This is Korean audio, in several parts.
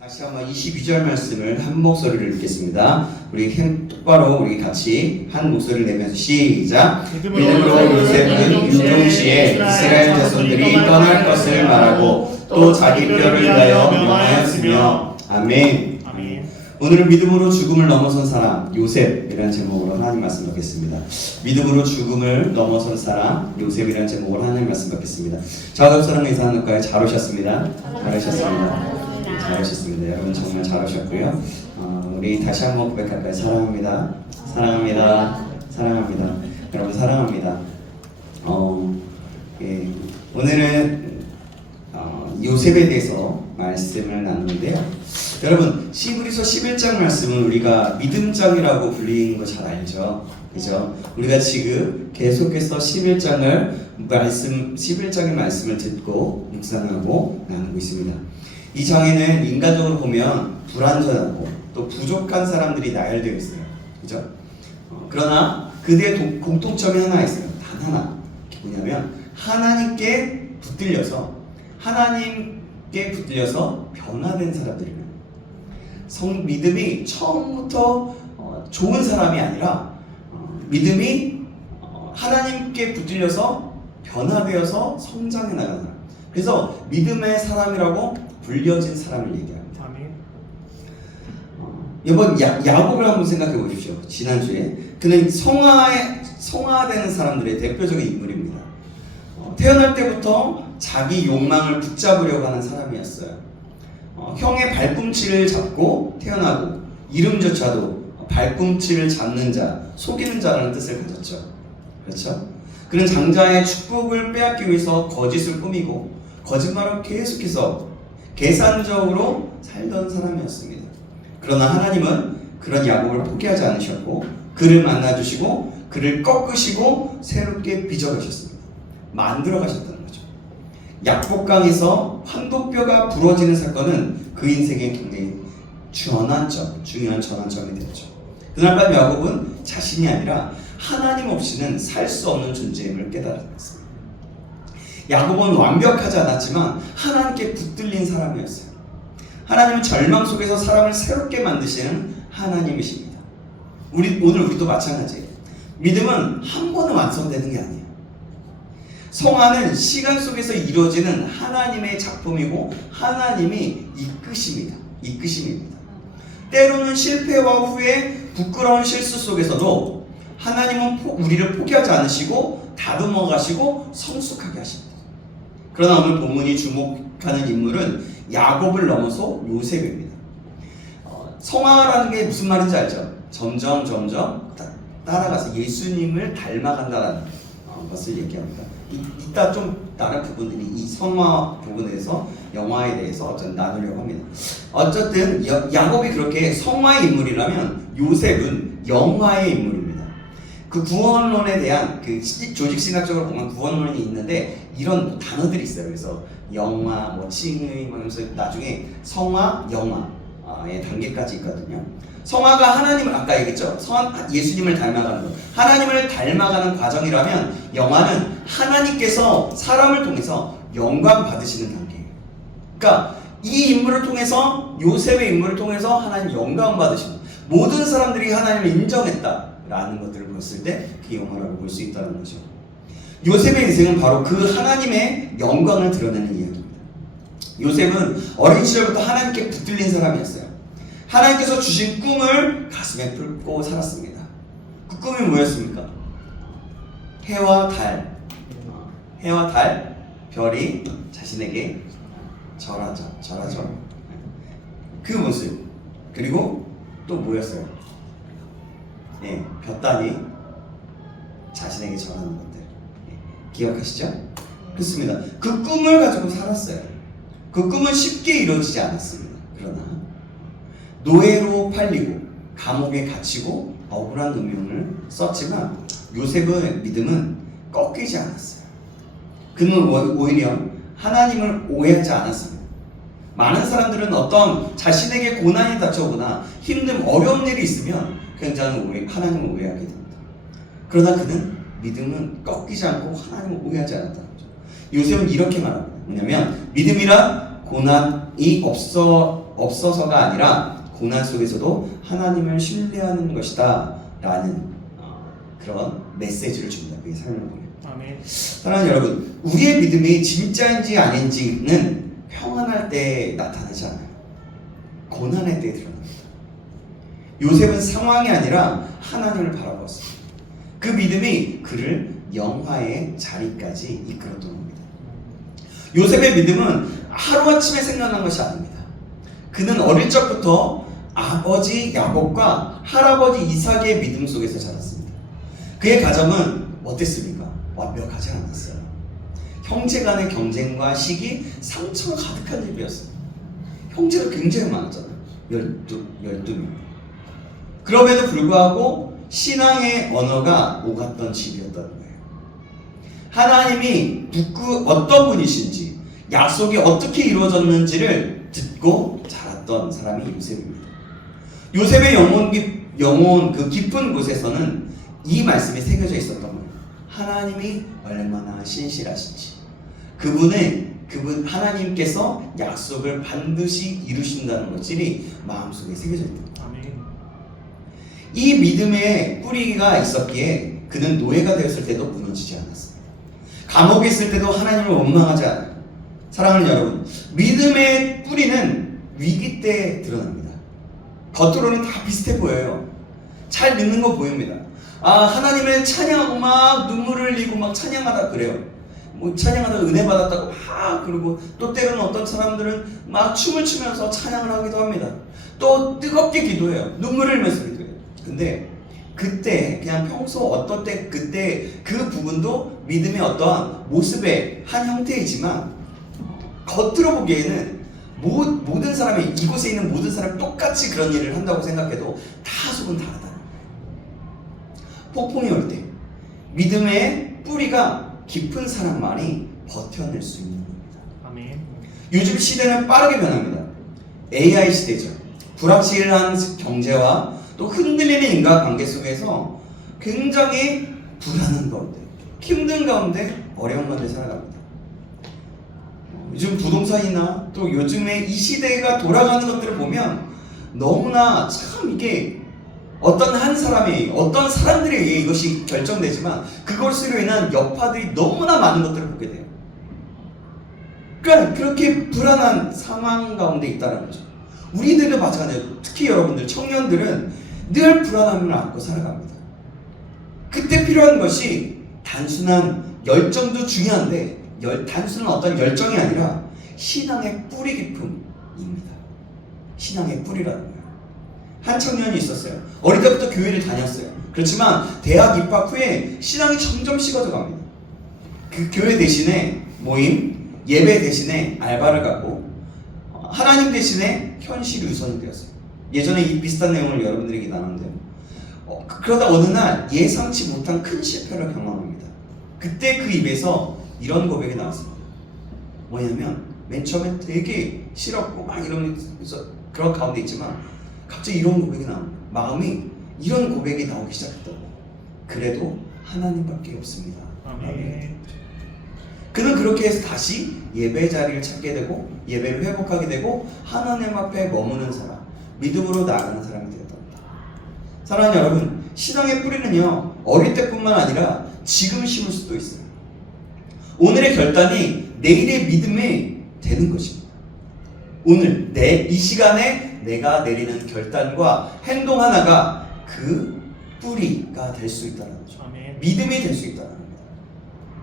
다시 한번 22절 말씀을 한 목소리를 읽겠습니다. 우리 똑바로 우리 같이 한 목소리를 내면서 시작. 믿음으로 요셉은 유동시에 이스라엘 자손들이 떠날 것을 말하고 또 자기 뼈를 위하여 명하였으며. 아멘. 오늘은 믿음으로 죽음을 넘어선 사람 요셉이라는 제목으로 하나님 말씀 받겠습니다. 믿음으로 죽음을 넘어선 사람 요셉이라는 제목으로 하나님 말씀 받겠습니다. 자, 사랑 인사하는가요? 잘 오셨습니다. 잘하셨습니다. 여러분 정말 잘하셨고요. 우리 다시 한번 고백할까요? 사랑합니다. 여러분 사랑합니다. 예, 오늘은 요셉에 대해서 말씀을 나누는데요. 여러분 히브리서 11장 말씀은 우리가 믿음장이라고 불리는 거 잘 알죠? 그죠? 우리가 지금 계속해서 11장의 말씀을 듣고 묵상하고 나누고 있습니다. 이 장에는 인간적으로 보면 불완전하고 또 부족한 사람들이 나열되어 있어요. 그죠? 그러나 그들의 공통점이 하나 있어요. 단 하나. 그게 뭐냐면 하나님께 붙들려서 변화된 사람들이에요. 믿음이 처음부터 좋은 사람이 아니라 믿음이 하나님께 붙들려서 변화되어서 성장해 나가는 사람. 그래서 믿음의 사람이라고 불려진 사람을 얘기합니다. 이번 야곱을 한번 생각해 보십시오. 지난주에 그는 성화되는 사람들의 대표적인 인물입니다. 태어날 때부터 자기 욕망을 붙잡으려고 하는 사람이었어요. 형의 발꿈치를 잡고 태어나고 이름조차도 발꿈치를 잡는 자, 속이는 자라는 뜻을 가졌죠. 그렇죠? 그는 장자의 축복을 빼앗기 위해서 거짓을 꾸미고 거짓말을 계속해서 계산적으로 살던 사람이었습니다. 그러나 하나님은 그런 야곱을 포기하지 않으셨고 그를 만나주시고 그를 꺾으시고 새롭게 빚어가셨습니다. 만들어 가셨다는 거죠. 약복강에서 환도뼈가 부러지는 사건은 그 인생의 굉장히 중요한 전환점이 되었죠. 그날 밤 야곱은 자신이 아니라 하나님 없이는 살 수 없는 존재임을 깨달았습니다. 야곱은 완벽하지 않았지만 하나님께 붙들린 사람이었어요. 하나님은 절망 속에서 사람을 새롭게 만드시는 하나님이십니다. 오늘 우리도 마찬가지예요. 믿음은 한 번에 완성되는 게 아니에요. 성화는 시간 속에서 이루어지는 하나님의 작품이고 하나님이 이끄심입니다. 때로는 실패와 후회, 부끄러운 실수 속에서도 하나님은 우리를 포기하지 않으시고 다듬어 가시고 성숙하게 하십니다. 그러나 오늘 본문이 주목하는 인물은 야곱을 넘어서 요셉입니다. 성화라는 게 무슨 말인지 알죠? 점점 따라가서 예수님을 닮아간다는 것을 얘기합니다. 이따 좀 다른 부분들이 이 성화 부분에 대해서 영화에 대해서 나누려고 합니다. 어쨌든 야곱이 그렇게 성화의 인물이라면 요셉은 영화의 인물입니다. 그 구원론에 대한 그 조직신학적으로 보면 구원론이 있는데 이런 단어들이 있어요. 그래서 영화, 칭의 하면서 나중에 성화, 영화의 단계까지 있거든요. 성화가 하나님을 아까 얘기했죠. 예수님을 닮아가는 것. 하나님을 닮아가는 과정이라면 영화는 하나님께서 사람을 통해서 영광 받으시는 단계예요. 그러니까 이 인물을 통해서 요셉의 인물을 통해서 하나님 영광 받으시는 모든 사람들이 하나님을 인정했다라는 것들을 봤을 때 그게 영화라고 볼 수 있다는 거죠. 요셉의 인생은 바로 그 하나님의 영광을 드러내는 이야기입니다. 요셉은 어린 시절부터 하나님께 붙들린 사람이었어요. 하나님께서 주신 꿈을 가슴에 품고 살았습니다. 그 꿈이 뭐였습니까? 해와 달, 별이 자신에게 절하죠. 그 모습. 그리고 또 뭐였어요? 볕단이 자신에게 절하는 것들. 기억하시죠? 그렇습니다. 그 꿈을 가지고 살았어요. 그 꿈은 쉽게 이루어지지 않았습니다. 그러나 노예로 팔리고 감옥에 갇히고 억울한 운명을 썼지만 요셉의 믿음은 꺾이지 않았어요. 그는 오히려 하나님을 오해하지 않았습니다. 많은 사람들은 어떤 자신에게 고난이 닥쳐오거나 힘든 어려운 일이 있으면 굉장히 하나님을 오해하게 됩니다. 그러나 그는 믿음은 꺾이지 않고 하나님을 오해하지 않았다는 거죠. 요셉은 이렇게 말합니다. 뭐냐면 믿음이란 고난이 없어 없어서가 아니라 고난 속에서도 하나님을 신뢰하는 것이다 라는 그런 메시지를 줍니다. 그게 삶을 보면. 아멘. 사랑하는 여러분, 우리의 믿음이 진짜인지 아닌지는 평안할 때 나타나지 않아요. 고난의 때에 드러납니다. 요셉은 상황이 아니라 하나님을 바라보았습니다. 그 믿음이 그를 영화의 자리까지 이끌었던 겁니다. 요셉의 믿음은 하루아침에 생겨난 것이 아닙니다. 그는 어릴 적부터 아버지 야곱과 할아버지 이삭의 믿음 속에서 자랐습니다. 그의 가정은 어땠습니까? 완벽하지 않았어요. 형제 간의 경쟁과 시기, 상처가 가득한 집이었어요. 형제가 굉장히 많았잖아요. 12명. 그럼에도 불구하고 신앙의 언어가 오갔던 집이었다는 거예요. 하나님이 어떤 분이신지, 약속이 어떻게 이루어졌는지를 듣고 자랐던 사람이 요셉입니다. 요셉의 영혼 그 깊은 곳에서는 이 말씀이 새겨져 있었던 거예요. 하나님이 얼마나 신실하신지, 그분 하나님께서 약속을 반드시 이루신다는 것이 마음속에 새겨져 있다. 아멘. 이 믿음의 뿌리가 있었기에 그는 노예가 되었을 때도 무너지지 않았습니다. 감옥에 있을 때도 하나님을 원망하지 않아요. 사랑하는 여러분, 믿음의 뿌리는 위기 때 드러납니다. 겉으로는 다 비슷해 보여요. 잘 믿는 거 보입니다. 하나님을 찬양하고 막 눈물을 흘리고 막 찬양하다 그래요. 찬양하다 은혜 받았다고 막 그러고, 또 때로는 어떤 사람들은 막 춤을 추면서 찬양을 하기도 합니다. 또 뜨겁게 기도해요. 눈물을 흘리면서 기도해요. 근데 그때 그냥 평소 어떤 때 그때 그 부분도 믿음의 어떠한 모습의 한 형태이지만, 겉으로 보기에는 모든 사람이, 이곳에 있는 모든 사람이 똑같이 그런 일을 한다고 생각해도 다 속은 다르다. 폭풍이 올 때 믿음의 뿌리가 깊은 사람만이 버텨낼 수 있는 겁니다. 아멘. 요즘 시대는 빠르게 변합니다. AI 시대죠. 불확실한 경제와 또 흔들리는 인간관계 속에서 굉장히 불안한 가운데, 힘든 가운데, 어려운 가운데 살아갑니다. 요즘 부동산이나 또 요즘에 이 시대가 돌아가는 것들을 보면 너무나 참 이게 어떤 사람들에 의해 이것이 결정되지만 그것으로 인한 여파들이 너무나 많은 것들을 보게 돼요. 그러니까 그렇게 불안한 상황 가운데 있다는 거죠. 우리들도 마찬가지예요. 특히 여러분들, 청년들은 늘 불안함을 안고 살아갑니다. 그때 필요한 것이 단순한 열정도 중요한데, 단순한 어떤 열정이 아니라 신앙의 뿌리 깊음입니다. 신앙의 뿌리라는 거예요. 한 청년이 있었어요. 어릴 때부터 교회를 다녔어요. 그렇지만 대학 입학 후에 신앙이 점점 식어져 갑니다. 그 교회 대신에 모임, 예배 대신에 알바를 가고 하나님 대신에 현실이 우선이 되었어요. 예전에 이 비슷한 내용을 여러분들에게 나눴는데요. 그러다 어느 날 예상치 못한 큰 실패를 경험합니다. 그때 그 입에서 이런 고백이 나왔습니다. 뭐냐면 맨 처음엔 되게 싫었고 막 이러면서 그런 가운데 있지만 갑자기 이런 고백이 나옵니다. 마음이 이런 고백이 나오기 시작했다고. 그래도 하나님밖에 없습니다. 아멘. 그는 그렇게 해서 다시 예배 자리를 찾게 되고 예배를 회복하게 되고 하나님 앞에 머무는 사람, 믿음으로 나아가는 사람이 되었답니다. 사랑하는 여러분, 신앙의 뿌리는요, 어릴 때뿐만 아니라 지금 심을 수도 있어요. 오늘의 결단이 내일의 믿음이 되는 것입니다. 오늘 이 시간에 내가 내리는 결단과 행동 하나가 그 뿌리가 될 수 있다는 거죠. 아멘. 믿음이 될 수 있다는 겁니다.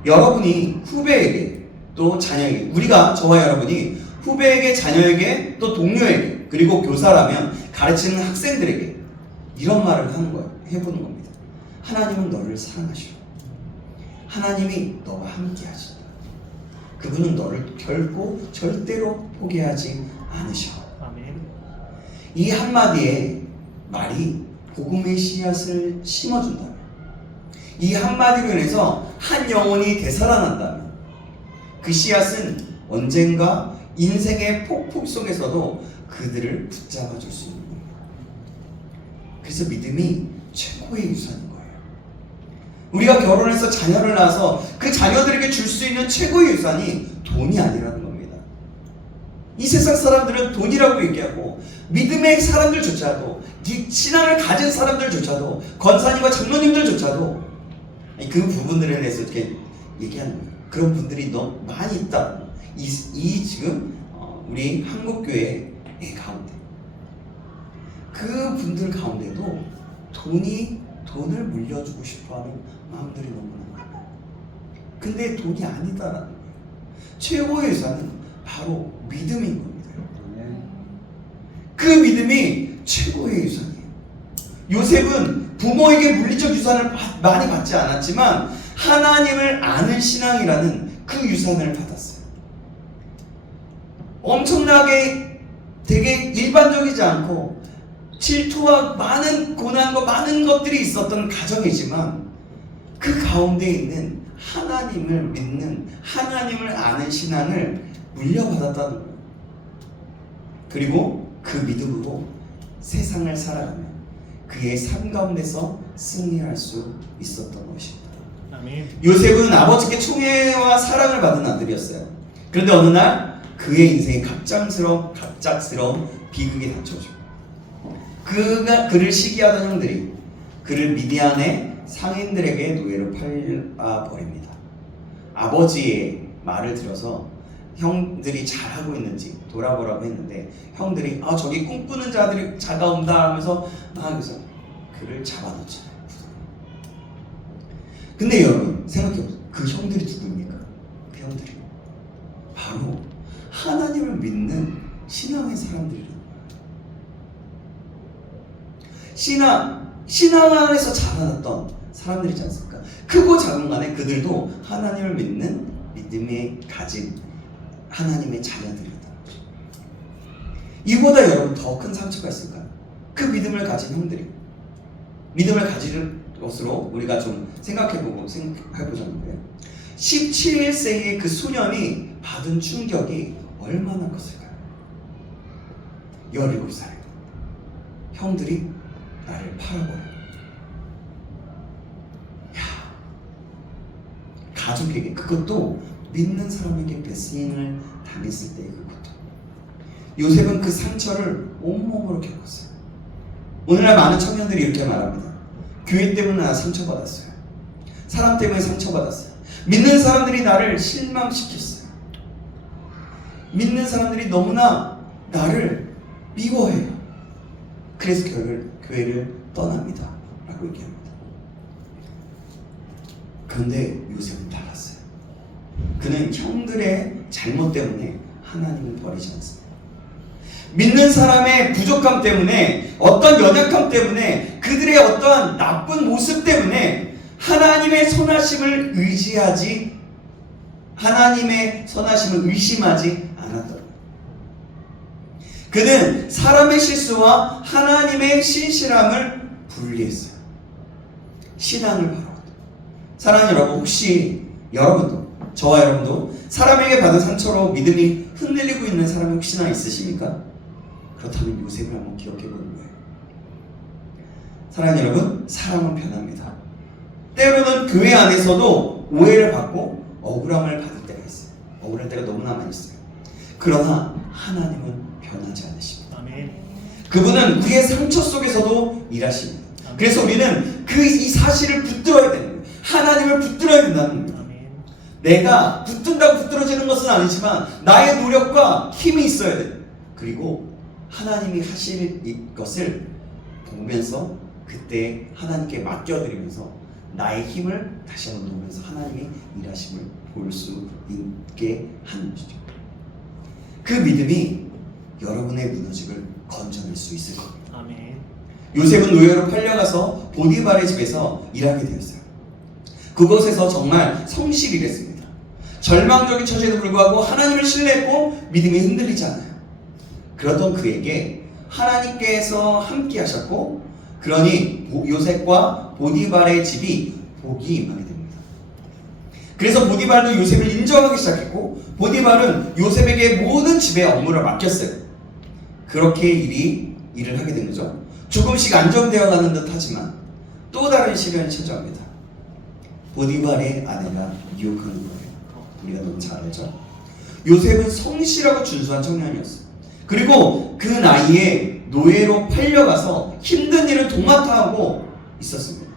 여러분이 후배에게 또 자녀에게, 저와 여러분이 후배에게, 자녀에게, 또 동료에게, 그리고 교사라면 가르치는 학생들에게 이런 말을 해보는 겁니다. 하나님은 너를 사랑하시오. 하나님이 너와 함께 하신다. 그분은 너를 결코 절대로 포기하지 않으셔. 아멘. 이 한마디의 말이 복음의 씨앗을 심어준다면, 이 한마디로 인해서 한 영혼이 되살아난다면 그 씨앗은 언젠가 인생의 폭풍 속에서도 그들을 붙잡아 줄 수 있는 겁니다. 그래서 믿음이 최고의 유산인 거예요. 우리가 결혼해서 자녀를 낳아서 그 자녀들에게 줄 수 있는 최고의 유산이 돈이 아니라는 겁니다. 이 세상 사람들은 돈이라고 얘기하고 믿음의 사람들조차도 신앙을 가진 사람들조차도 권사님과 장로님들조차도 그 부분들에 대해서 이렇게 얘기하는 거예요. 그런 분들이 너무 많이 있다. 이 지금 우리 한국교회 가운데 그 분들 가운데도 돈을 물려주고 싶어하는 마음들이 너무나 많아요. 근데 돈이 아니다라는 거예요. 최고의 유산은 바로 믿음인 겁니다. 그 믿음이 최고의 유산이에요. 요셉은 부모에게 물리적 유산을 많이 받지 않았지만 하나님을 아는 신앙이라는 그 유산을 받았어요. 엄청나게 되게 일반적이지 않고 질투와 많은 고난과 많은 것들이 있었던 가정이지만 그 가운데 있는 하나님을 믿는 하나님을 아는 신앙을 물려받았다는 거예요. 그리고 그 믿음으로 세상을 살아가며 그의 삶 가운데서 승리할 수 있었던 것입니다. 아멘. 요셉은 아버지께 총애와 사랑을 받은 아들이었어요. 그런데 어느 날 그의 인생에 갑작스러운 비극이 닥쳐오죠. 그를 시기하던 형들이 그를 미디안의 상인들에게 노예로 팔아버립니다. 아버지의 말을 들어서 형들이 잘하고 있는지 돌아보라고 했는데 형들이 저기 꿈꾸는 자가 온다 하면서 그래서 그를 잡아놓잖아요. 근데 여러분 생각해보세요. 그 형들이 누구입니까? 그 형들이 바로 하나님을 믿는 신앙의 사람들이에요. 신앙 안에서 자라났던 사람들이지 않습니까? 크고 작은 간에 그들도 하나님을 믿는 믿음에 가진 하나님의 자녀들이었다는 거죠. 이보다 여러분 더 큰 상처가 있을까요? 그 믿음을 가진 형들이 믿음을 가질 것으로 우리가 좀 생각해보자는데요. 17세의 그 소년이 받은 충격이 얼마나 컸을까요? 17살 형들이 나를 팔아버려요. 가족에게, 그것도 믿는 사람에게 배신을 당했을 때의 그 고통. 요셉은 그 상처를 온몸으로 겪었어요. 오늘날 많은 청년들이 이렇게 말합니다. 교회 때문에 나 상처받았어요. 사람 때문에 상처받았어요. 믿는 사람들이 나를 실망시켰어요. 믿는 사람들이 너무나 나를 미워해요. 그래서 교회를 떠납니다 라고 얘기합니다. 그런데 요셉은 달랐어요. 그는 형들의 잘못 때문에 하나님을 버리지 않습니다. 믿는 사람의 부족함 때문에, 어떤 연약함 때문에, 그들의 어떠한 나쁜 모습 때문에 하나님의 선하심을 의심하지 않았던 거예요. 그는 사람의 실수와 하나님의 신실함을 분리했어요. 신앙을 바라보다. 사랑하는 여러분, 혹시 여러분도, 저와 여러분도 사람에게 받은 상처로 믿음이 흔들리고 있는 사람이 혹시나 있으십니까? 그렇다면 요셉을 한번 기억해 보는 거예요. 사랑하는 여러분, 사람은 변합니다. 때로는 교회 안에서도 오해를 받고 억울함을 받을 때가 있어요. 억울할 때가 너무나 많이 있어요. 그러나 하나님은 변하지 않으십니다. 아멘. 그분은 우리의 상처 속에서도 일하십니다. 그래서 우리는 이 사실을 붙들어야 되는 거예요. 하나님을 붙들어야 된다는 겁니다. 아멘. 내가 붙든다고 붙들어지는 것은 아니지만 나의 노력과 힘이 있어야 돼요. 그리고 하나님이 하실 것을 보면서 그때 하나님께 맡겨드리면서 나의 힘을 다시 한번 놓으면서 하나님의 일하심을 볼 수 있게 하는 것이죠. 그 믿음이 여러분의 무너짐을 건져낼 수 있을 겁니다. 아멘. 요셉은 노예로 팔려가서 보디발의 집에서 일하게 되었어요. 그곳에서 정말 성실히 일했습니다. 절망적인 처지에도 불구하고 하나님을 신뢰했고 믿음이 흔들리지 않아요. 그러던 그에게 하나님께서 함께 하셨고, 그러니 요셉과 보디발의 집이 복이 임하게 됩니다. 그래서 보디발도 요셉을 인정하기 시작했고, 보디발은 요셉에게 모든 집의 업무를 맡겼어요. 그렇게 일을 하게 된 거죠. 조금씩 안정되어 가는 듯 하지만 또 다른 시련이 찾아옵니다. 보디발의 아내가 유혹하는 거예요. 우리가 너무 잘 알죠. 요셉은 성실하고 준수한 청년이었어요. 그리고 그 나이에 노예로 팔려가서 힘든 일을 도맡아 하고 있었습니다.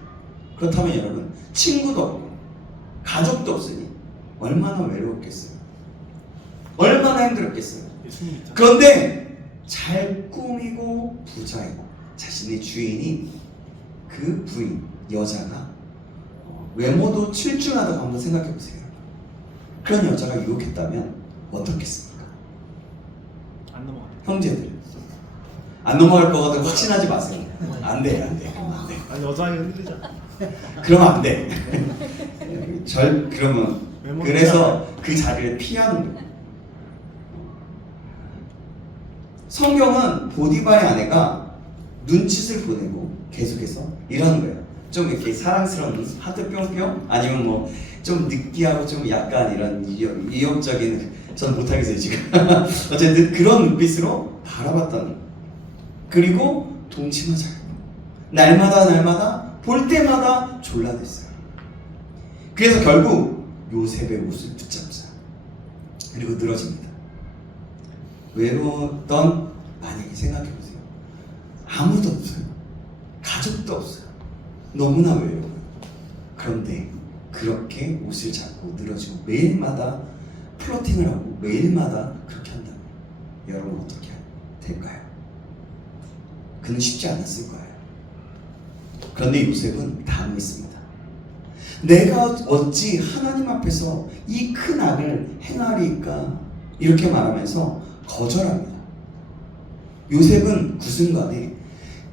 그렇다면 여러분, 친구도 없고 가족도 없으니 얼마나 외로웠겠어요. 얼마나 힘들었겠어요. 그런데 잘 꾸미고 부자이고 자신의 주인이 그 부인, 여자가 외모도 출중하다고 한번 생각해 보세요. 그런 여자가 유혹했다면 어떻겠습니까? 안 넘어가. 형제들 안 넘어갈 것 같아도 확신하지 마세요. 안 돼, 안 돼, 그러면 안 돼. 아니 여자이 흔들리잖아. 그러면 안 돼. 그러면 그래서 그 자리를 피하는 거예요. 성경은 보디발의 아내가 눈짓을 보내고 계속해서 이러는 거예요. 좀 이렇게 사랑스러운 하트 뿅뿅 아니면 뭐 좀 느끼하고 좀 약간 이런 위협적인, 전 못하겠어요 지금. 어쨌든 그런 눈빛으로 바라봤다는 거예요. 그리고 동침하자. 날마다 볼 때마다 졸라댔어요. 그래서 결국 요셉의 옷을 붙잡자. 그리고 늘어집니다. 외로웠던, 만약에 생각해보세요. 아무도 없어요. 가족도 없어요. 너무나 외로워요. 그런데 그렇게 옷을 잡고 늘어지고 매일마다 플로팅을 하고 매일마다 그렇게 한다면 여러분 어떻게 될까요? 그는 쉽지 않았을 거예요. 그런데 요셉은 당했습니다. 내가 어찌 하나님 앞에서 이 큰 악을 행하리까? 이렇게 말하면서 거절합니다. 요셉은 그 순간에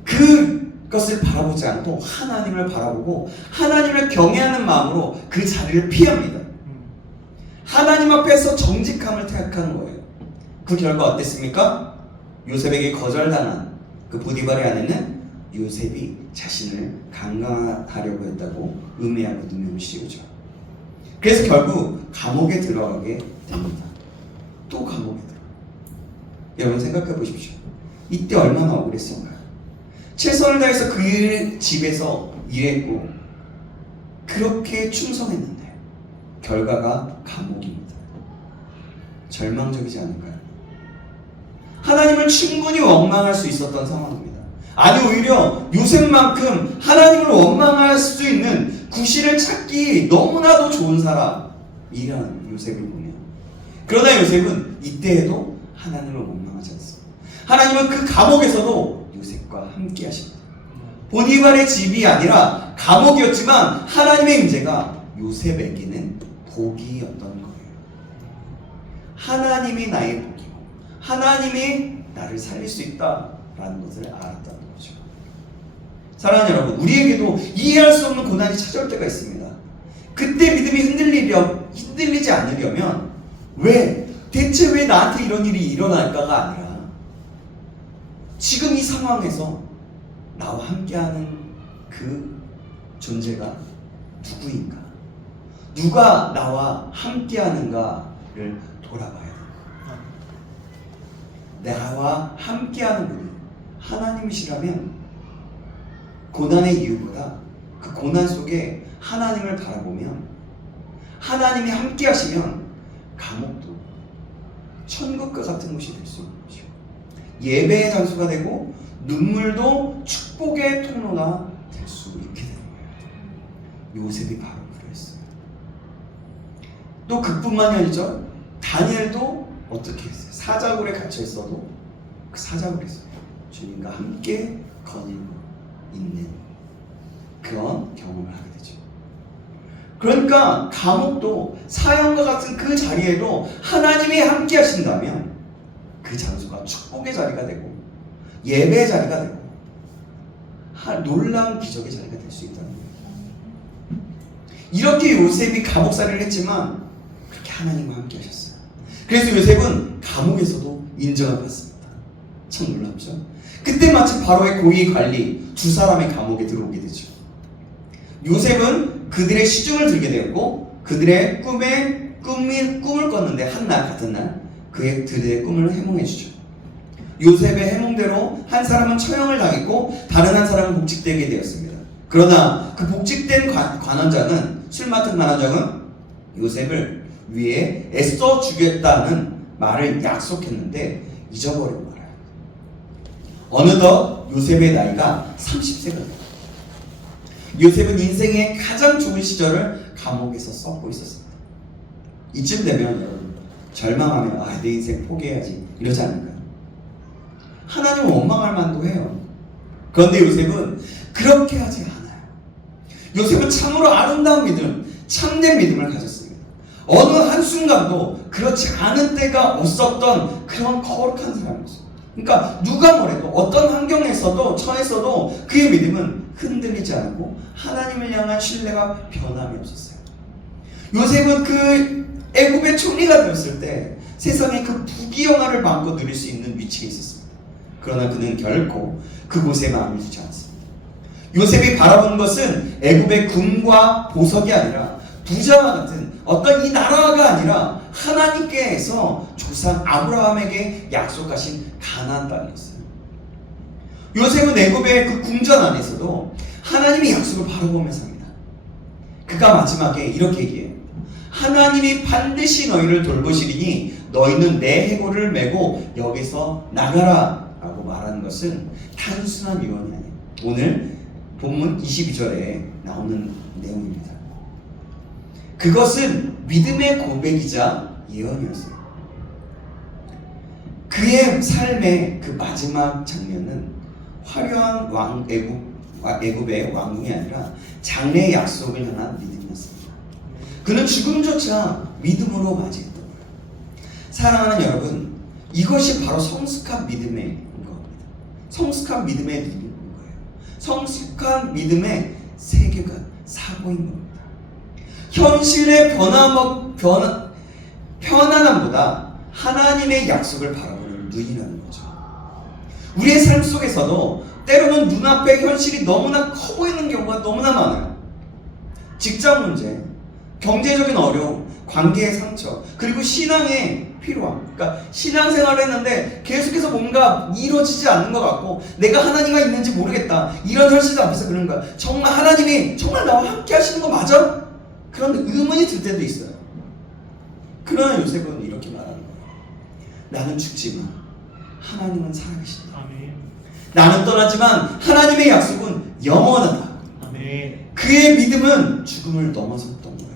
그것을 바라보지 않고 하나님을 바라보고 하나님을 경외하는 마음으로 그 자리를 피합니다. 하나님 앞에서 정직함을 택하는 거예요. 그 결과 어땠습니까? 요셉에게 거절당한 그 보디발의 아내는 요셉이 자신을 강간하려고 했다고 음해하고 누명을 씌우죠. 그래서 결국 감옥에 들어가게 됩니다. 또 감옥에 들어가요. 여러분 생각해 보십시오. 이때 얼마나 억울했을까요? 최선을 다해서 그 집에서 일했고 그렇게 충성했는데 결과가 감옥입니다. 절망적이지 않을까요? 하나님을 충분히 원망할 수 있었던 상황입니다. 아니 오히려 요셉만큼 하나님을 원망할 수 있는 구실을 찾기 너무나도 좋은 사람이라는 요셉을 보면, 그러나 요셉은 이때에도 하나님을 원망하지 않습니다. 하나님은 그 감옥에서도 요셉과 함께 하십니다. 보디발의 집이 아니라 감옥이었지만 하나님의 임재가 요셉에게는 복이었던 거예요. 하나님이 나의 복이고 하나님이 나를 살릴 수 있다라는 것을 알았다는 거죠. 사랑하는 여러분, 우리에게도 이해할 수 없는 고난이 찾아올 때가 있습니다. 그때 믿음이 흔들리지 않으려면 대체 왜 나한테 이런 일이 일어날까가 아니라 지금 이 상황에서 나와 함께하는 그 존재가 누구인가? 누가 나와 함께하는가를 돌아봐야 됩니다. 나와 함께하는 분이 하나님이시라면 고난의 이유보다 그 고난 속에 하나님을 바라보면, 하나님이 함께하시면 감옥도 천국과 같은 곳이 될 수 있는 것이고 예배의 장소가 되고 눈물도 축복의 통로가 될 수 있게 되는 거예요. 요셉이 바로 그랬어요. 또 그뿐만이 아니죠. 다니엘도 어떻게 했어요? 사자굴에 갇혀 있어도 그 사자굴에서 주님과 함께 거닐고 있는 그런 경험을 하게 되죠. 그러니까 감옥도 사형과 같은 그 자리에도 하나님이 함께 하신다면 그 장소가 축복의 자리가 되고 예배의 자리가 되고 놀라운 기적의 자리가 될 수 있다는 거예요. 이렇게 요셉이 감옥살이를 했지만 그렇게 하나님과 함께 하셨어요. 그래서 요셉은 감옥에서도 인정을 받습니다. 참 놀랍죠? 그때 마침 바로의 고위 관리 두 사람의 감옥에 들어오게 되죠. 요셉은 그들의 시중을 들게 되었고 그들의 꿈을 꿨는데 한날 같은 날 그들의 꿈을 해몽해 주죠. 요셉의 해몽대로 한 사람은 처형을 당했고 다른 한 사람은 복직되게 되었습니다. 그러나 그 복직된 관원장은, 술 맡은 관원장은 요셉을 위해 애써 주겠다는 말을 약속했는데 잊어버리고 말아요. 어느덧 요셉의 나이가 30세가 돼요. 요셉은 인생의 가장 좋은 시절을 감옥에서 썩고 있었습니다. 이쯤 되면 여러분 절망하며 내 인생 포기해야지 이러지 않을까요? 하나님은 원망할 만도 해요. 그런데 요셉은 그렇게 하지 않아요. 요셉은 참으로 아름다운 믿음, 참된 믿음을 가졌습니다. 어느 한순간도 그렇지 않은 때가 없었던 그런 거룩한 사람이었어요. 그러니까 누가 뭐래도 어떤 환경에서도 처해서도 그의 믿음은 흔들리지 않고 하나님을 향한 신뢰가 변함이 없었어요. 요셉은 그 애굽의 총리가 되었을 때 세상의 그 부귀영화를 마음껏 누릴 수 있는 위치에 있었습니다. 그러나 그는 결코 그곳에 마음을 두지 않습니다. 요셉이 바라보는 것은 애굽의 금과 보석이 아니라 부자와 같은 어떤 이 나라가 아니라 하나님께서 조상 아브라함에게 약속하신 가나안 땅이었어요. 요셉은 애굽의 그 궁전 안에서도 하나님의 약속을 바라보면서 삽니다. 그가 마지막에 이렇게 얘기해요. 하나님이 반드시 너희를 돌보시리니 너희는 내 해골을 메고 여기서 나가라 라고 말하는 것은 단순한 유언이 아니에요. 오늘 본문 22절에 나오는 내용입니다. 그것은 믿음의 고백이자 예언이었어요. 그의 삶의 그 마지막 장면은 화려한 애굽의 왕궁이 아니라 장래의 약속을 향한 믿음이었습니다. 그는 죽음조차 믿음으로 맞이했던 거예요. 사랑하는 여러분, 이것이 바로 성숙한 믿음의 겁니다. 성숙한 믿음의 믿음인 거예요. 성숙한 믿음의 세계관, 사고인 겁니다. 현실의 편안함보다 하나님의 약속을 바라보는 눈이라는 거죠. 우리의 삶 속에서도 때로는 눈앞에 현실이 너무나 커 보이는 경우가 너무나 많아요. 직장 문제, 경제적인 어려움, 관계의 상처, 그리고 신앙의 필요함. 그러니까 신앙생활을 했는데 계속해서 뭔가 이루어지지 않는 것 같고 내가 하나님과 있는지 모르겠다. 이런 현실 앞에서 그런 거야. 정말 하나님이 정말 나와 함께 하시는 거 맞아? 그런 의문이 들 때도 있어요. 그러나 요셉은 이렇게 말하는 거예요. 나는 죽지만 하나님은 살아계신다. 아멘. 나는 떠났지만 하나님의 약속은 영원하다. 아멘. 그의 믿음은 죽음을 넘어섰던 거예요.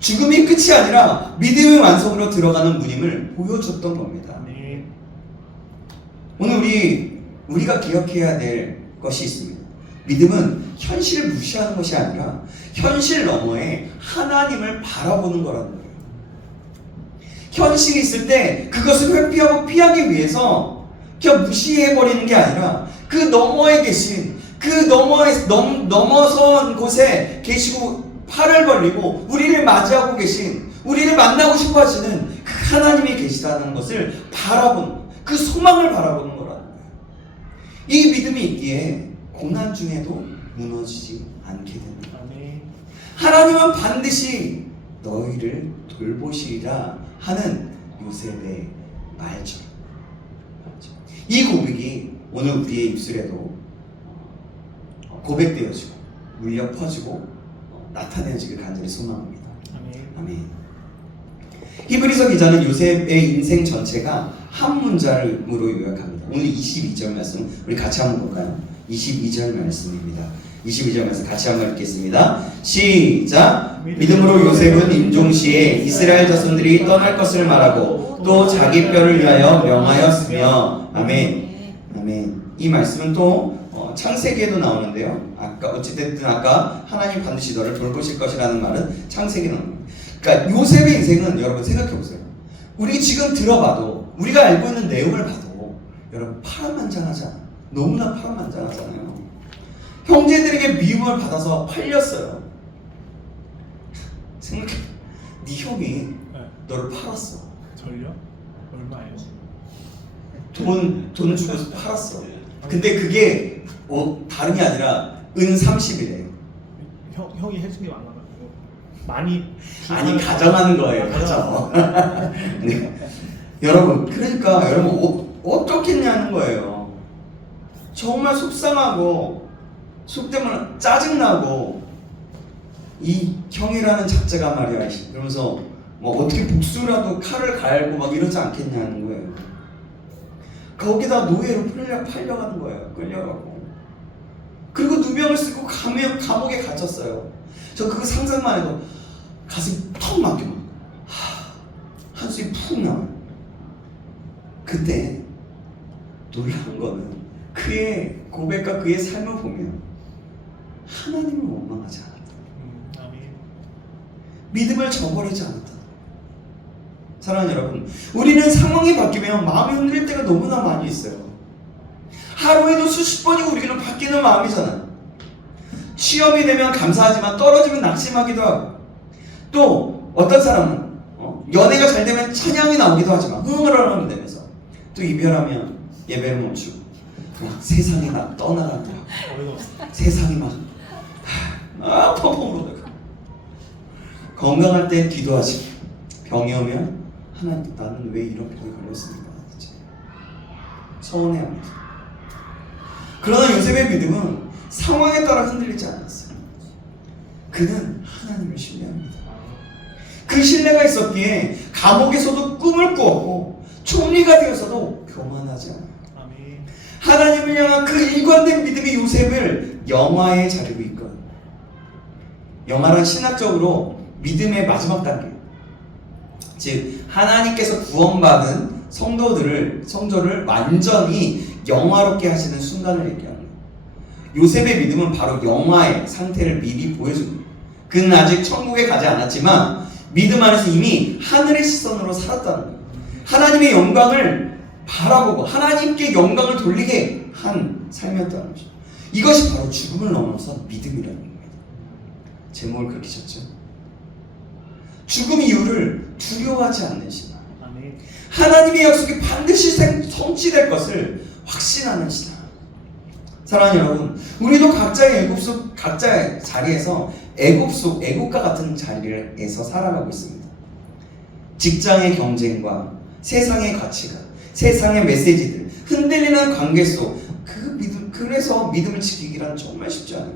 죽음이 끝이 아니라 믿음의 완성으로 들어가는 문임을 보여줬던 겁니다. 아멘. 오늘 우리가 기억해야 될 것이 있습니다. 믿음은 현실을 무시하는 것이 아니라 현실 너머에 하나님을 바라보는 거라는 거예요. 현실이 있을 때 그것을 회피하고 피하기 위해서 그냥 무시해버리는 게 아니라 그 너머에 계신 그 넘어선 곳에 계시고 팔을 벌리고 우리를 맞이하고 계신 우리를 만나고 싶어 하시는 그 하나님이 계시다는 것을 바라보는 그 소망을 바라보는 거라는 거예요. 이 믿음이 있기에 고난 중에도 무너지지 않게 된다. 아멘. 하나님은 반드시 너희를 돌보시리라 하는 요셉의 말처럼 이 고백이 오늘 우리의 입술에도 고백되어지고 울려 퍼지고 나타내어지길 간절히 소망합니다. 아멘. 아멘. 히브리서 기자는 요셉의 인생 전체가 한 문장으로 요약합니다. 오늘 22절 말씀 우리 같이 한번 볼까요? 22절 말씀입니다. 22절 말씀 같이 한번 읽겠습니다. 시작! 믿음으로 요셉은 임종시에 이스라엘 자손들이 떠날 것을 말하고 또 자기 뼈를 위하여 명하였으며 아멘. 아멘. 이 말씀은 또 창세기에도 나오는데요. 어찌됐든 아까 하나님 반드시 너를 돌보실 것이라는 말은 창세기에 나옵니다. 그러니까 요셉의 인생은 여러분 생각해보세요. 우리 지금 들어봐도 우리가 알고 있는 내용을 봐도 여러분 파란만장하지 않아요? 너무나 파란만장하잖아요. 형제들에게 미움을 받아서 팔렸어요. 생각해, 네 형이 네. 너를 팔았어. 절요? 얼마예요? 돈 주고 팔았어. 근데 그게 다름이 아니라 은 30이래요. 형이 해준 게 많아가지고 많이 아니 가정하는 거예요. 가정. 네. 여러분 그러니까 여러분 어떻겠냐는 거예요. 정말 속상하고 속 때문에 짜증나고 이 형이라는 작자가 말이야 그러면서 뭐 어떻게 복수라도 칼을 갈고 막 이러지 않겠냐는 거예요. 거기다 노예로 팔려가는 거예요. 끌려가고. 그리고 누명을 쓰고 감옥에 갇혔어요. 저 그거 상상만 해도 가슴이 턱 막혀. 한숨이 푹 나와요. 그때 놀라운 거는 그의 고백과 그의 삶을 보면 하나님을 원망하지 않았다. 아멘. 믿음을 저버리지 않았다. 사랑하는 여러분, 우리는 상황이 바뀌면 마음이 흔들릴 때가 너무나 많이 있어요. 하루에도 수십 번이고 우리는 바뀌는 마음이잖아요. 시험이 되면 감사하지만 떨어지면 낙심하기도 하고, 또 어떤 사람은 연애가 잘 되면 찬양이 나오기도 하지만 흥얼흥얼 되면서 또 이별하면 예배를 멈추고 막 세상이 나 떠나가더라고. 세상이 막 펑펑 울어가고. 건강할 땐 기도하지. 병이 오면 하나님 나는 왜 이렇게 걸렸습니까? 서운해합니다. 그러나 요셉의 믿음은 상황에 따라 흔들리지 않았어요. 그는 하나님을 신뢰합니다. 그 신뢰가 있었기에 감옥에서도 꿈을 꾸었고 총리가 되어서도 교만하지 않아요. 아멘. 하나님을 향한 그 일관된 믿음이 요셉을 영화에 자리고 있거든요. 영화란 신학적으로 믿음의 마지막 단계, 즉 하나님께서 구원받은 성도를 완전히 영화롭게 하시는 순간을 얘기하는 거예요. 요셉의 믿음은 바로 영화의 상태를 미리 보여줍니다. 그는 아직 천국에 가지 않았지만 믿음 안에서 이미 하늘의 시선으로 살았다는 거예요. 하나님의 영광을 바라보고 하나님께 영광을 돌리게 한 삶이었다는 거죠. 이것이 바로 죽음을 넘어선 믿음이라는 겁니다. 제목을 그렇게 쳤죠. 죽음 이유를 두려워하지 않는 신앙. 아멘. 하나님의 약속이 반드시 성취될 것을 확신하는 신앙. 사랑하는 여러분, 우리도 각자의 자리에서 애국과 같은 자리에서 살아가고 있습니다. 직장의 경쟁과 세상의 가치가, 세상의 메시지들, 흔들리는 관계 속 그래서 믿음을 지키기란 정말 쉽지 않아요.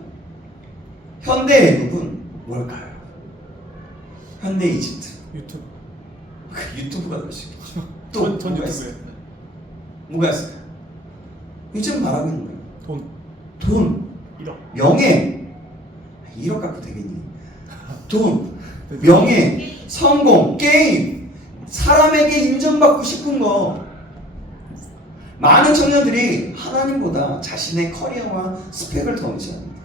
현대 애국은 뭘까요? 현대 이집트. 유튜브. 유튜브가 될 수 있겠죠. 전 뭐가 유튜브에. 있을까요? 뭐가 있을까요? 요즘 말하고 있는 거예요. 돈, 1억. 명예. 1억 갖고 되겠니? 돈, 명예, 성공, 게임, 사람에게 인정받고 싶은 거. 많은 청년들이 하나님보다 자신의 커리어와 스펙을 더 의지합니다.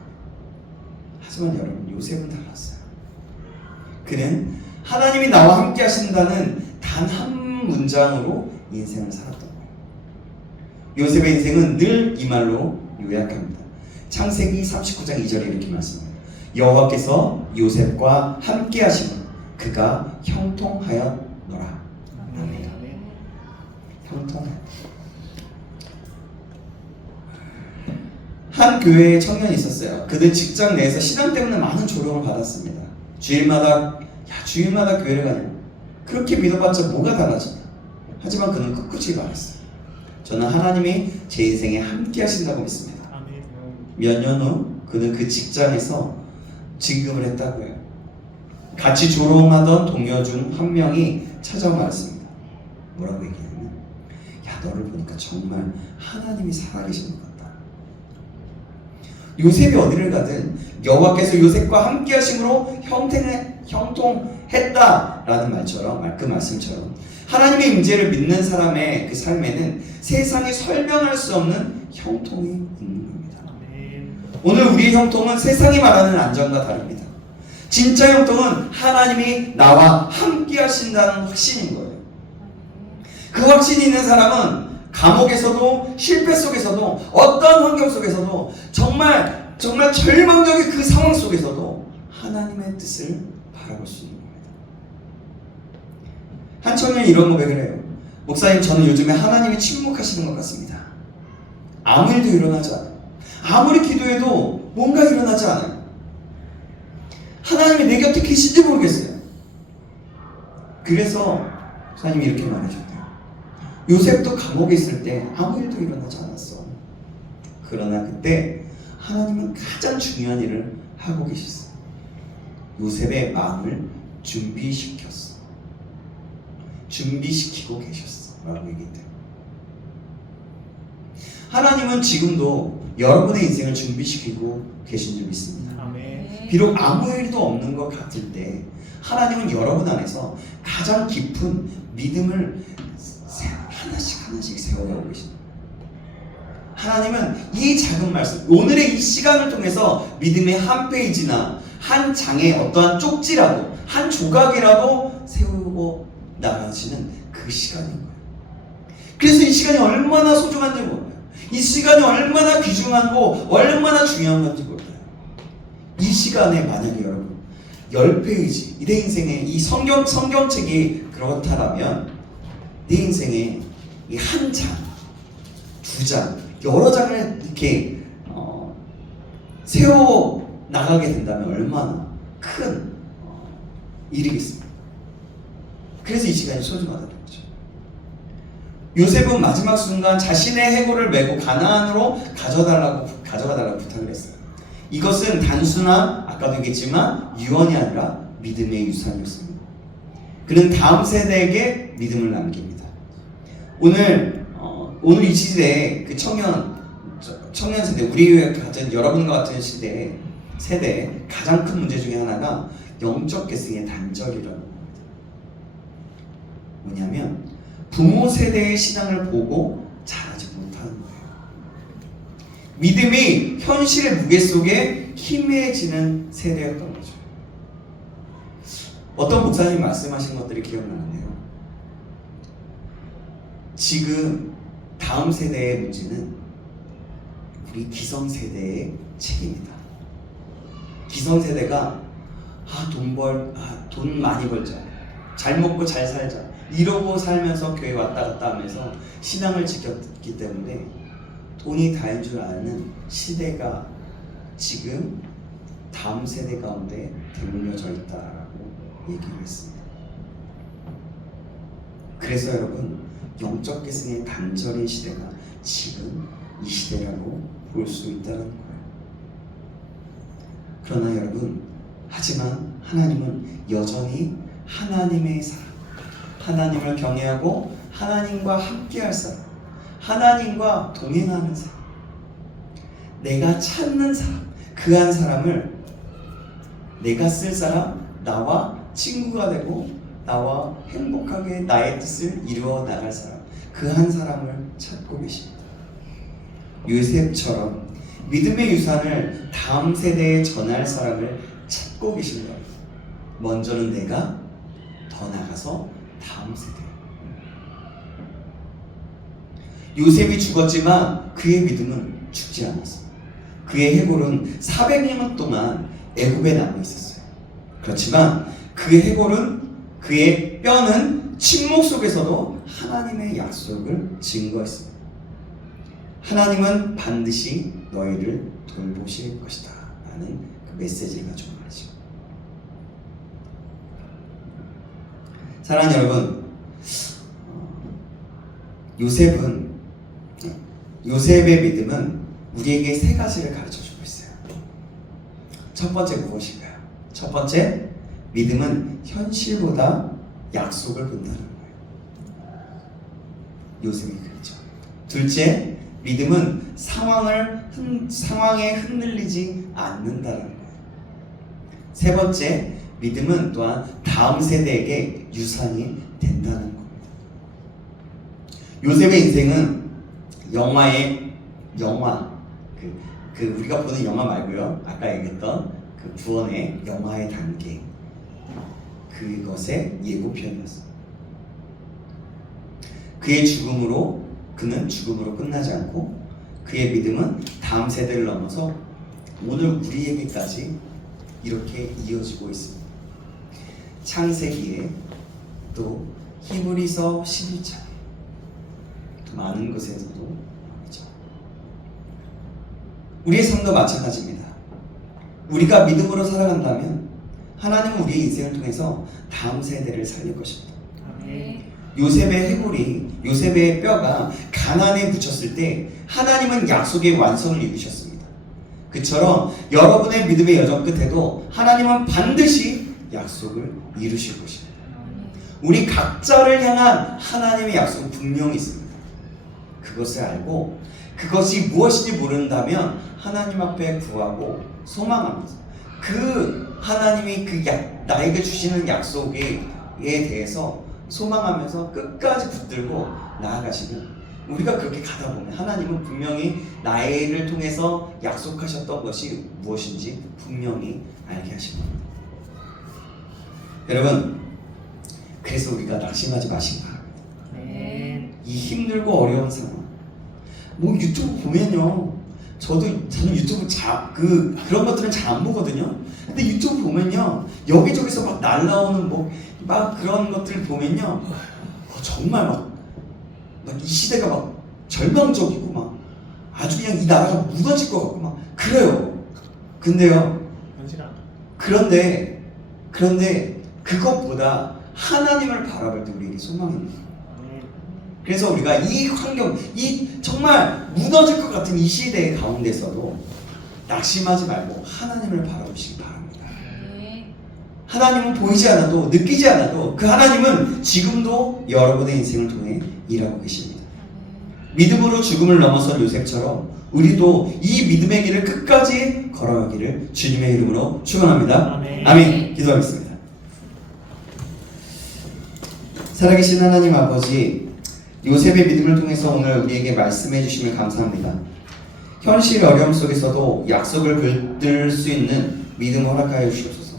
하지만 여러분, 요셉은 달랐어요. 그는 하나님이 나와 함께 하신다는 단 한 문장으로 인생을 살았던 거예요. 요셉의 인생은 늘 이 말로 요약합니다. 창세기 39장 2절에 이렇게 말씀합니다. 여호와께서 요셉과 함께 하시면 그가 형통하였노라. 아멘. 형통하였노라. 한 교회에 청년이 있었어요. 그는 직장 내에서 신앙 때문에 많은 조롱을 받았습니다. 주일마다 교회를 가냐? 그렇게 믿어봤자 뭐가 달라지냐? 하지만 그는 꿋꿋이 말했어요. 저는 하나님이 제 인생에 함께 하신다고 믿습니다. 아멘. 몇 년 후 그는 그 직장에서 진급을 했다고 해요. 같이 조롱하던 동료 중 한 명이 찾아와 말했습니다. 뭐라고 얘기하냐면, 야, 너를 보니까 정말 하나님이 살아계신 것 같다. 요셉이 어디를 가든 여호와께서 요셉과 함께 하심으로 형통했다라는 말처럼, 그 말씀처럼 하나님의 임재를 믿는 사람의 그 삶에는 세상이 설명할 수 없는 형통이 있는 겁니다. 아멘. 오늘 우리의 형통은 세상이 말하는 안정과 다릅니다. 진짜 형통은 하나님이 나와 함께 하신다는 확신인 거예요. 그 확신이 있는 사람은 감옥에서도 실패 속에서도 어떤 환경 속에서도 정말 절망적인 그 상황 속에서도 하나님의 뜻을 바라볼 수 있는 겁니다. 한 청년이 이런 고백을 해요. 목사님, 저는 요즘에 하나님이 침묵하시는 것 같습니다. 아무 일도 일어나지 않아요. 아무리 기도해도 뭔가 일어나지 않아요. 하나님이 내 곁에 계신지 모르겠어요. 그래서 목사님이 이렇게 말해줬대요. 요셉도 감옥에 있을 때 아무 일도 일어나지 않았어. 그러나 그때 하나님은 가장 중요한 일을 하고 계셨어요. 요셉의 마음을 준비시키고 계셨어 라고 얘기해요. 하나님은 지금도 여러분의 인생을 준비시키고 계신 줄 믿습니다. 아멘. 비록 아무 일도 없는 것 같을 때 하나님은 여러분 안에서 가장 깊은 믿음을 하나씩 세워가고 계십니다. 하나님은 이 작은 말씀, 오늘의 이 시간을 통해서 믿음의 한 페이지나 한 장의 어떠한 쪽지라도, 한 조각이라도 세우고 나가시는 그 시간인 거예요. 그래서 이 시간이 얼마나 소중한지 몰라요. 이 시간이 얼마나 귀중하고 얼마나 중요한 건지 몰라요. 이 시간에 만약에 여러분 10페이지, 내 인생의 이 성경책이 그렇다라면 내 인생의 이 한 장, 두 장, 여러 장을 이렇게 세워 나가게 된다면 얼마나 큰 일이겠습니까? 그래서 이 시간이 소중하다는 거죠. 요셉은 마지막 순간 자신의 해골을 메고 가나안으로 가져가달라고 부탁을 했어요. 이것은 단순한, 아까도 얘기했지만 유언이 아니라 믿음의 유산이었습니다. 그는 다음 세대에게 믿음을 남깁니다. 오늘 이 시대에 그 청년 세대, 우리 같은 여러분과 같은 세대의 가장 큰 문제 중에 하나가 영적 계승의 단절이라는 겁니다. 뭐냐면 부모 세대의 신앙을 보고 자라지 못하는 거예요. 믿음이 현실의 무게 속에 희미해지는 세대였던 거죠. 어떤 목사님이 말씀하신 것들이 기억나는데요. 지금 다음 세대의 문제는 우리 기성세대의 책임이다. 기성세대가 돈 많이 벌자, 잘 먹고 잘 살자, 이러고 살면서 교회 왔다 갔다 하면서 신앙을 지켰기 때문에 돈이 다인 줄 아는 시대가 지금 다음 세대 가운데 되물려져 있다라고 얘기를 했습니다. 그래서 여러분, 영적 계승의 단절인 시대가 지금 이 시대라고 볼 수 있다는 거예요. 그러나 여러분, 하지만 하나님은 여전히 하나님의 사람, 하나님을 경외하고 하나님과 함께할 사람, 하나님과 동행하는 사람, 내가 찾는 사람, 그 한 사람을 내가 쓸 사람, 나와 친구가 되고 나와 행복하게 나의 뜻을 이루어 나갈 사람, 그 한 사람을 찾고 계십니다. 요셉처럼 믿음의 유산을 다음 세대에 전할 사람을 찾고 계신 거예요. 먼저는 내가, 더 나가서 다음 세대. 요셉이 죽었지만 그의 믿음은 죽지 않았어요. 그의 해골은 400년 동안 애굽에 남아 있었어요. 그렇지만 그의 해골은, 그의 뼈는 침묵 속에서도 하나님의 약속을 증거했습니다. 하나님은 반드시 너희를 돌보실 것이다 라는 그 메시지를 가지고 말이죠. 사랑하는 여러분, 요셉의 믿음은 우리에게 세 가지를 가르쳐주고 있어요. 첫 번째 무엇일까요? 첫 번째, 믿음은 현실보다 약속을 본다는 거예요. 요셉이 그랬죠. 둘째, 믿음은 상황에 흔들리지 않는다는 거예요. 세 번째, 믿음은 또한 다음 세대에게 유산이 된다는 겁니다. 요셉의 인생은 우리가 보는 영화 말고요, 아까 얘기했던 그 구원의 영화의 단계, 그것의 예고편이었어요. 그는 죽음으로 끝나지 않고 그의 믿음은 다음 세대를 넘어서 오늘 우리에게까지 이렇게 이어지고 있습니다. 창세기에 또 히브리서 11장에 또 많은 것에서도 말이죠. 우리의 삶도 마찬가지입니다. 우리가 믿음으로 살아간다면 하나님은 우리의 인생을 통해서 다음 세대를 살릴 것입니다. 요셉의 해골이, 요셉의 뼈가 가나안에 묻혔을 때 하나님은 약속의 완성을 이루셨습니다. 그처럼 여러분의 믿음의 여정 끝에도 하나님은 반드시 약속을 이루실 것입니다. 우리 각자를 향한 하나님의 약속은 분명히 있습니다. 그것을 알고 그것이 무엇인지 모른다면 하나님 앞에 구하고 소망하면서 그 하나님이 나에게 주시는 약속에 대해서 소망하면서 끝까지 붙들고 나아가시면 우리가 그렇게 가다 보면 하나님은 분명히 나를 통해서 약속하셨던 것이 무엇인지 분명히 알게 하실 겁니다. 여러분, 그래서 우리가 낙심하지 마시기 바랍니다. 이 힘들고 어려운 상황, 뭐 유튜브 보면요, 저는 유튜브 그런 것들은 잘 안 보거든요. 근데 유튜브 보면요, 여기저기서 막 날라오는 막 그런 것들을 보면요, 정말 막 이 시대가 막 절망적이고 막 아주 그냥 이 나라가 무너질 것 같고 막 그래요. 근데요, 그런데 그것보다 하나님을 바라볼 때 우리에게 소망이 있는 거예요. 그래서 우리가 이 환경, 이 정말 무너질 것 같은 이 시대 가운데서도 낙심하지 말고 하나님을 바라보시기 바랍니다. 하나님은 보이지 않아도, 느끼지 않아도 그 하나님은 지금도 여러분의 인생을 통해 일하고 계십니다. 믿음으로 죽음을 넘어선 요셉처럼 우리도 이 믿음의 길을 끝까지 걸어가기를 주님의 이름으로 축원합니다. 아멘. 기도하겠습니다. 살아계신 하나님 아버지, 요셉의 믿음을 통해서 오늘 우리에게 말씀해 주심을 감사합니다. 현실 어려움 속에서도 약속을 붙들 수 있는 믿음을 허락하여 주시옵소서.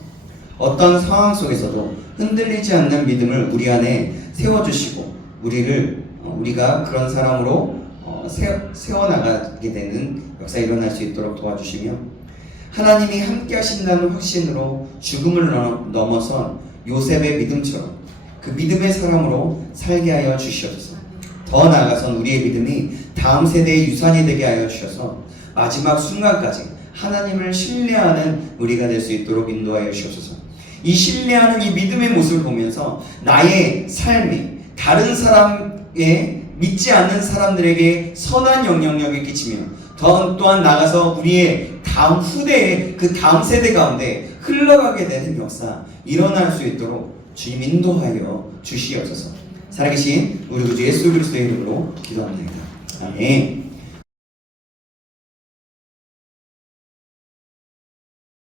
어떤 상황 속에서도 흔들리지 않는 믿음을 우리 안에 세워주시고 우리가 그런 사람으로 세워나가게 되는 역사 일어날 수 있도록 도와주시며, 하나님이 함께 하신다는 확신으로 죽음을 넘어선 요셉의 믿음처럼 그 믿음의 사람으로 살게 하여 주시옵소서. 더 나아가선 우리의 믿음이 다음 세대의 유산이 되게 하여 주셔서 마지막 순간까지 하나님을 신뢰하는 우리가 될 수 있도록 인도하여 주옵소서. 이 신뢰하는 이 믿음의 모습을 보면서 나의 삶이 다른 사람의 믿지 않는 사람들에게 선한 영향력을 끼치며 또한 나가서 우리의 다음 후대의 그 다음 세대 가운데 흘러가게 되는 역사 일어날 수 있도록 주님 인도하여 주시옵소서. 살아계신 우리 구주 예수 그리스도의 이름으로 기도합니다. 아멘.